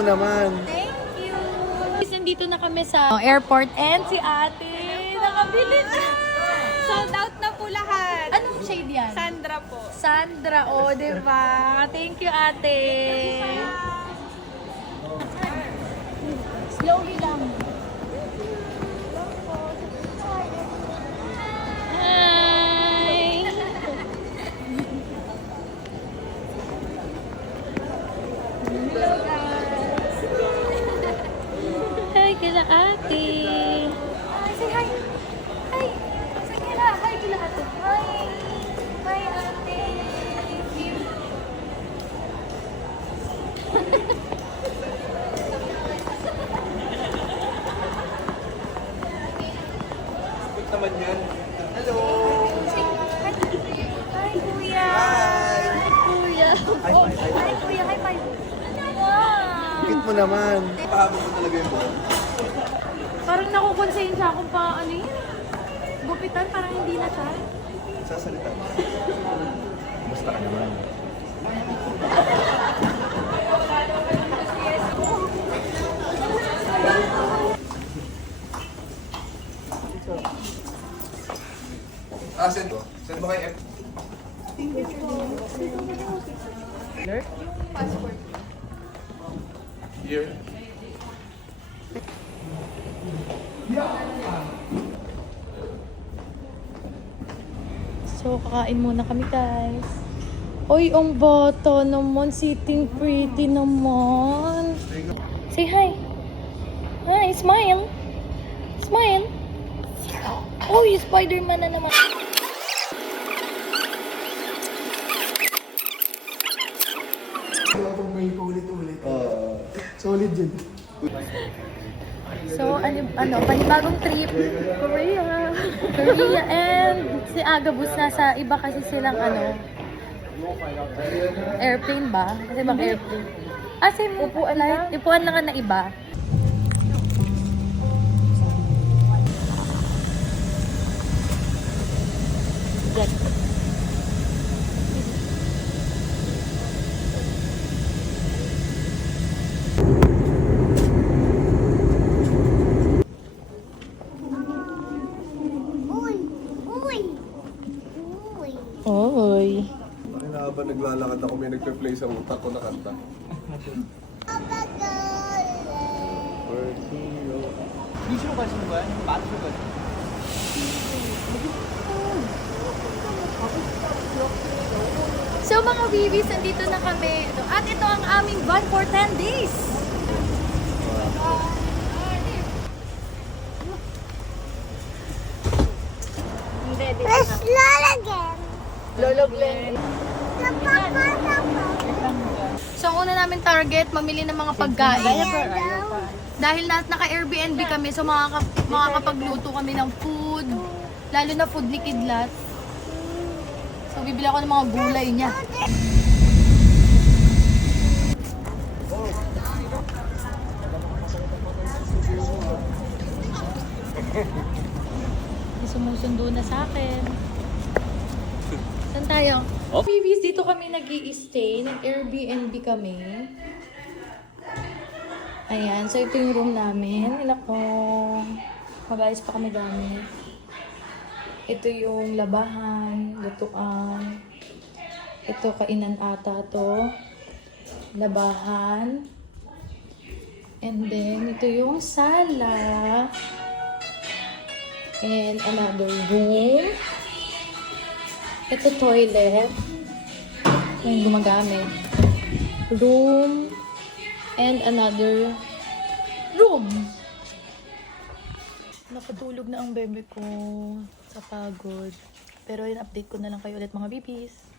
mo naman. Thank you. Nandito na kami sa airport and si ate nakabili na. Sold out na po lahat. Anong shade yan? Sandra po. Sandra, o, diba? Thank you, ate. Slowly lang. Hi! Hello, guys. Hi, kila ate. Say hi. Hi. Say kila. Hi, kila ate. Hi. Hi, ate. Cute. Good naman yan. Hello! Say hi. Hi, kuya. Hi! Hi, kuya. Oh, hi, kuya. Hi, five. Wow. Cute mo naman. Pahabol mo talaga yung buhok. Parang nakukonsensya akong pa, ano yun? Gupitan, parang hindi na siya. Sasalita. Basta ka naman. Send mo. Send mo kay F. Passport. Here. So, kakain muna kami, guys. Oy, ang bata naman. Sitting pretty naman. Say hi. Hi, smile. Smile. Oy, Spider-Man na naman. Pag may paulit-ulit. Solid yun. So, panibagong trip. Korea. Korea and si Agabus nasa iba kasi silang airplane ba? Kasi bang airplane? Kasi upuan lang na iba. Jet. Oy. Bakit na ba naglalakad ako, may nagpe-play sa utak ko na kanta? So mga bibis, nandito na kami. At ito ang aming van for 10 days. Let's learn again. Lolo Glenn. So ang una namin target, mamili ng mga pagkain. Dahil naka-Airbnb kami, so makakapagluto kami ng food. Lalo na food ni Kidlat. So bibili ako ng mga gulay niya. Sumusundo na sa akin. Saan tayo? Oh. Babies, dito kami nag-i-stay. Nag-Airbnb kami. Ayan. So, ito yung room namin. Nila ko. Mag-ayos pa kami gamit. Ito yung labahan. Lutuan. Ito, kainan ata to. Labahan. And then, ito yung sala. And another room. Ito toilet. Yung gumagamit. Room. And another room. Nakatulog na ang bebe ko sa pagod. Pero yun, update ko na lang kayo ulit mga bibis.